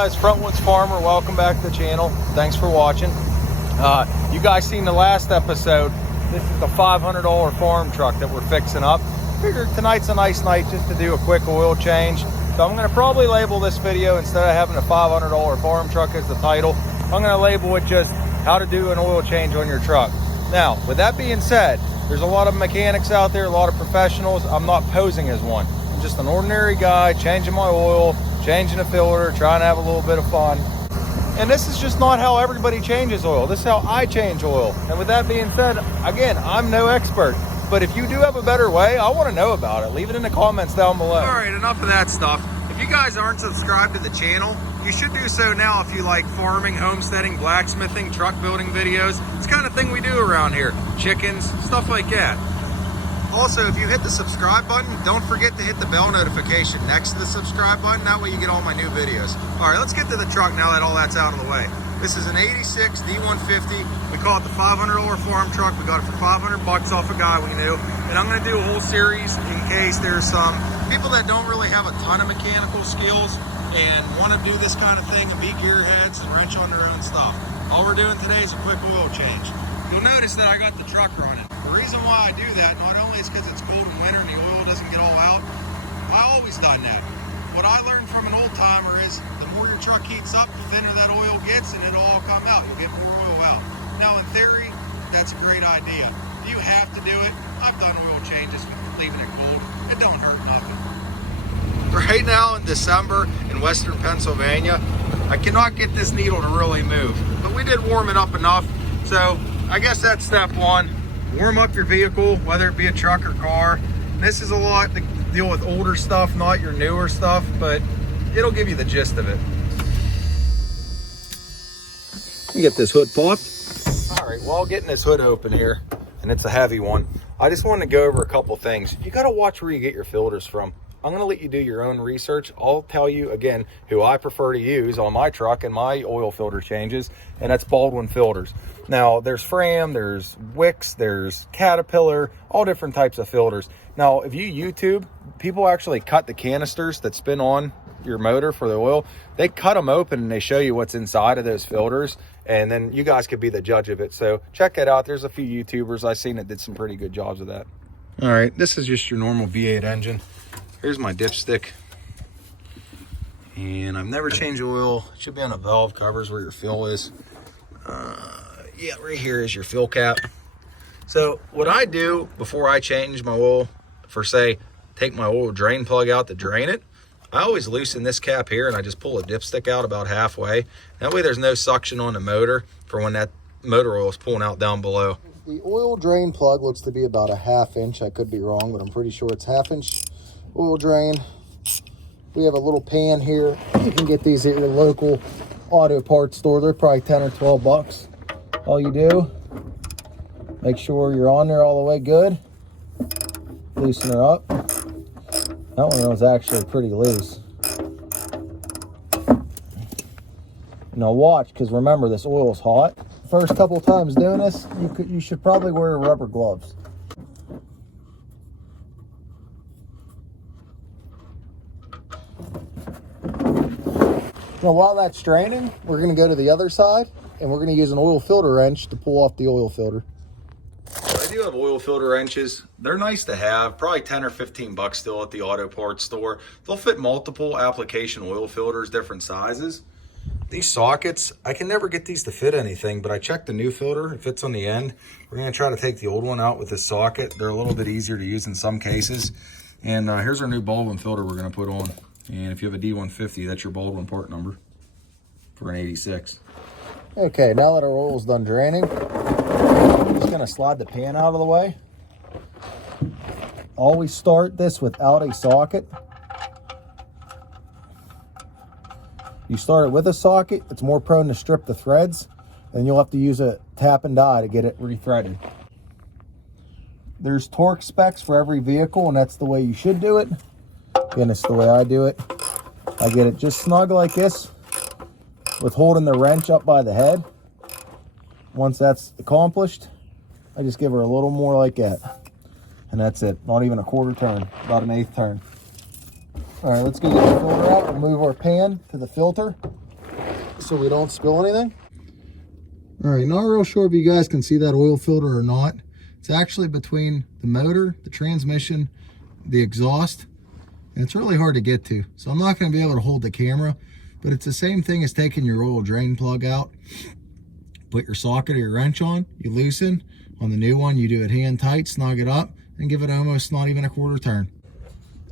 guys, Frontwoods Farmer, welcome back to the channel. Thanks for watching. You guys seen the last episode. This is the $500 farm truck that we're fixing up. Figured tonight's a nice night just to do a quick oil change. So I'm gonna probably label this video, instead of having a $500 farm truck as the title, I'm gonna label it just how to do an oil change on your truck. Now, with that being said, there's a lot of mechanics out there, a lot of professionals. I'm not posing as one. I'm just an ordinary guy changing my oil, changing a filter, trying to have a little bit of fun. And this is just not how everybody changes oil. This is how I change oil. And with that being said, again, I'm no expert. But if you do have a better way, I want to know about it. Leave it in the comments down below. All right, enough of that stuff. If you guys aren't subscribed to the channel, you should do so now if you like farming, homesteading, blacksmithing, truck building videos. It's the kind of thing we do around here. Chickens, stuff like that. Also, if you hit the subscribe button, don't forget to hit the bell notification next to the subscribe button. That way you get all my new videos. All right, let's get to the truck now that all that's out of the way. This is an 86 D150. We call it the $500 farm truck. We got it for 500 bucks off a guy we knew. And I'm gonna do a whole series in case there's some people that don't really have a ton of mechanical skills and want to do this kind of thing and be gearheads and wrench on their own stuff. All we're doing today is a quick oil change. You'll notice that I got the truck running. The reason why I do that, not only is because it's cold in winter and the oil doesn't get all out, I always done that. What I learned from an old timer is the more your truck heats up, the thinner that oil gets and it'll all come out. You'll get more oil out. Now in theory, that's a great idea. Do you have to do it? I've done oil changes with leaving it cold. It don't hurt nothing. Right now in December in Western Pennsylvania, I cannot get this needle to really move, but we did warm it up enough. So I guess that's step one. Warm up your vehicle, whether it be a truck or car. This is a lot to deal with older stuff, not your newer stuff, but it'll give you the gist of it. You get this hood popped. All right, while getting this hood open here, and it's a heavy one, I just want to go over a couple things. You got to watch where you get your filters from. I'm going to let you do your own research. I'll tell you, again, who I prefer to use on my truck and my oil filter changes, and that's Baldwin filters. Now, there's Fram, there's Wicks, there's Caterpillar, all different types of filters. Now, if you YouTube, people actually cut the canisters that spin on your motor for the oil. They cut them open and they show you what's inside of those filters, and then you guys could be the judge of it. So check it out. There's a few YouTubers I've seen that did some pretty good jobs of that. All right, this is just your normal V8 engine. Here's my dipstick, and I've never changed oil. It should be on the valve covers where your fill is. Yeah, right here is your fill cap. So what I do before I change my oil, for say, take my oil drain plug out to drain it, I always loosen this cap here and I just pull a dipstick out about halfway. That way there's no suction on the motor for when that motor oil is pulling out down below. The oil drain plug looks to be about a 1/2 inch. I could be wrong, but I'm pretty sure it's 1/2 inch oil drain. We have a little pan here. You can get these at your local auto parts store. They're probably 10 or 12 bucks. All you do, make sure you're on there all the way good. Loosen her up. That one was actually pretty loose. Now watch, because remember, this oil is hot. First couple times doing this, you should probably wear rubber gloves. Now while that's draining, we're going to go to the other side and we're going to use an oil filter wrench to pull off the oil filter. I do have oil filter wrenches. They're nice to have, probably 10 or 15 bucks still at the auto parts store. They'll fit multiple application oil filters, different sizes. These sockets, I can never get these to fit anything, but I checked the new filter, it fits on the end. We're going to try to take the old one out with this socket. They're a little bit easier to use in some cases. And here's our new Baldwin filter we're going to put on. And if you have a D150, that's your Baldwin part number for an 86. Okay, now that our oil's done draining, I'm just gonna slide the pan out of the way. Always start this without a socket. You start it with a socket, it's more prone to strip the threads, and you'll have to use a tap and die to get it rethreaded. There's torque specs for every vehicle, and that's the way you should do it. Again, it's the way I do it. I get it just snug like this with holding the wrench up by the head. Once that's accomplished, I just give her a little more like that. And that's it. Not even a quarter turn, about an 1/8 turn. All right, let's get the filter out. We'll move our pan to the filter. so we don't spill anything. All right, not real sure if you guys can see that oil filter or not. It's actually between the motor, the transmission, the exhaust, and it's really hard to get to. So I'm not going to be able to hold the camera, but it's the same thing as taking your oil drain plug out. Put your socket or your wrench on, you loosen. On the new one, you do it hand tight, snug it up, and give it almost not even a quarter turn.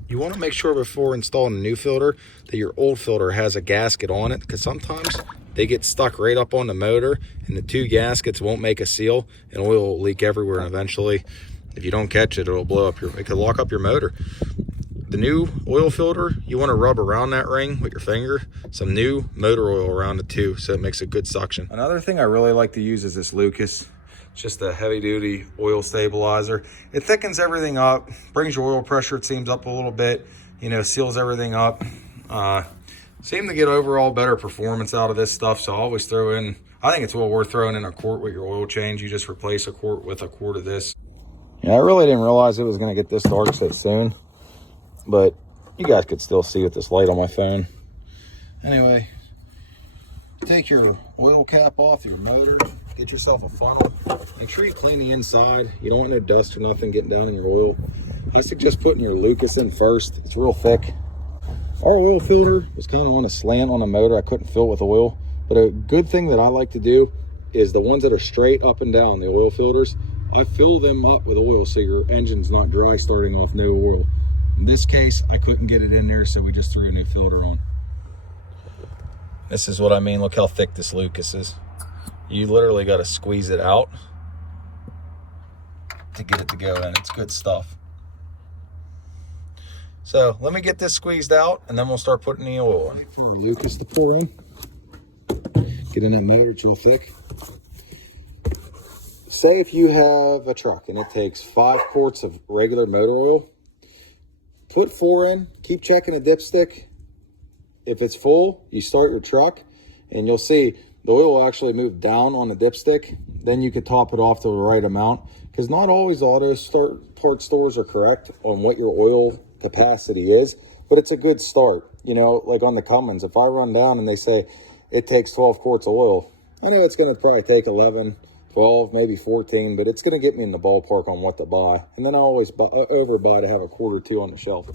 You want to make sure before installing a new filter that your old filter has a gasket on it, because sometimes they get stuck right up on the motor and the two gaskets won't make a seal and oil will leak everywhere, and eventually if you don't catch it, it'll blow up it could lock up your motor. The new oil filter, you want to rub around that ring with your finger, some new motor oil around it too, so it makes a good suction. Another thing I really like to use is this Lucas. It's just a heavy duty oil stabilizer. It thickens everything up, brings your oil pressure, it seems, up a little bit, you know, seals everything up. Seem to get overall better performance out of this stuff, so I always throw in, I think it's well worth throwing in a quart with your oil change. You just replace a quart with a quart of this. Yeah, I really didn't realize it was going to get this dark so soon, but you guys could still see with this light on my phone. Anyway, take your oil cap off your motor, get yourself a funnel, make sure you clean the inside. You don't want no dust or nothing getting down in your oil. I suggest putting your Lucas in first. It's real thick. Our oil filter was kind of on a slant on the motor. I couldn't fill it with oil, but a good thing that I like to do is the ones that are straight up and down, the oil filters, I fill them up with oil so your engine's not dry starting off no oil. In this case, I couldn't get it in there, so we just threw a new filter on. This is what I mean. Look how thick this Lucas is. You literally got to squeeze it out to get it to go in. It's good stuff. So let me get this squeezed out and then we'll start putting the oil in. Wait for Lucas to pour in. Get in that motor, it's real thick. Say if you have a truck and it takes 5 quarts of regular motor oil, put 4 in, keep checking the dipstick. If it's full, you start your truck and you'll see the oil will actually move down on the dipstick. Then you could top it off to the right amount, because not always auto part stores are correct on what your oil capacity is, but it's a good start. You know, like on the Cummins, if I run down and they say it takes 12 quarts of oil, I know it's going to probably take 11, 12, maybe 14, but it's going to get me in the ballpark on what to buy. And then I always overbuy to have a quart or two on the shelf.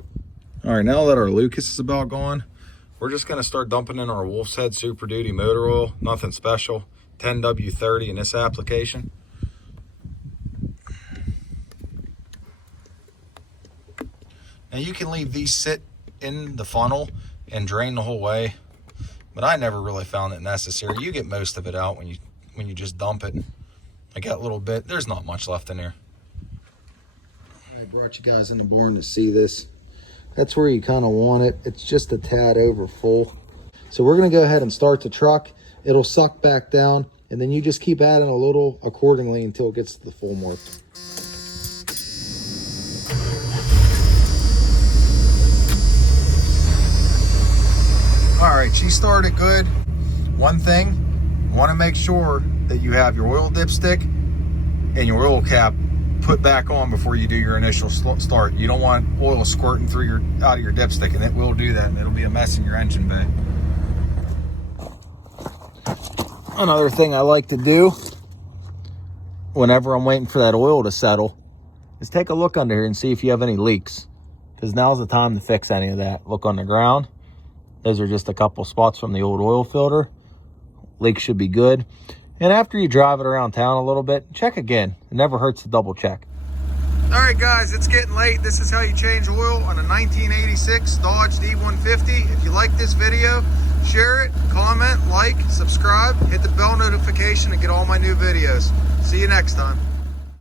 All right, now that our Lucas is about gone, we're just going to start dumping in our Wolf's Head Super Duty motor oil. Nothing special. 10W30 in this application. Now you can leave these sit in the funnel and drain the whole way, but I never really found it necessary. You get most of it out when you just dump it. I got a little bit. There's not much left in here. I brought you guys in the barn to see this. That's where you kind of want it. It's just a tad over full. So we're going to go ahead and start the truck. It'll suck back down, and then you just keep adding a little accordingly until it gets to the full mark. All right, she started good. One thing, you want to make sure that you have your oil dipstick and your oil cap put back on before you do your initial start. You don't want oil squirting through out of your dipstick, and it will do that, and it'll be a mess in your engine bay. Another thing I like to do whenever I'm waiting for that oil to settle is take a look under here and see if you have any leaks, because now's the time to fix any of that. Look on the ground. Those are just a couple spots from the old oil filter. Leaks should be good. And after you drive it around town a little bit, check again. It never hurts to double check. All right, guys, it's getting late. This is how you change oil on a 1986 Dodge D150. If you like this video, share it, comment, like, subscribe, hit the bell notification to get all my new videos. See you next time.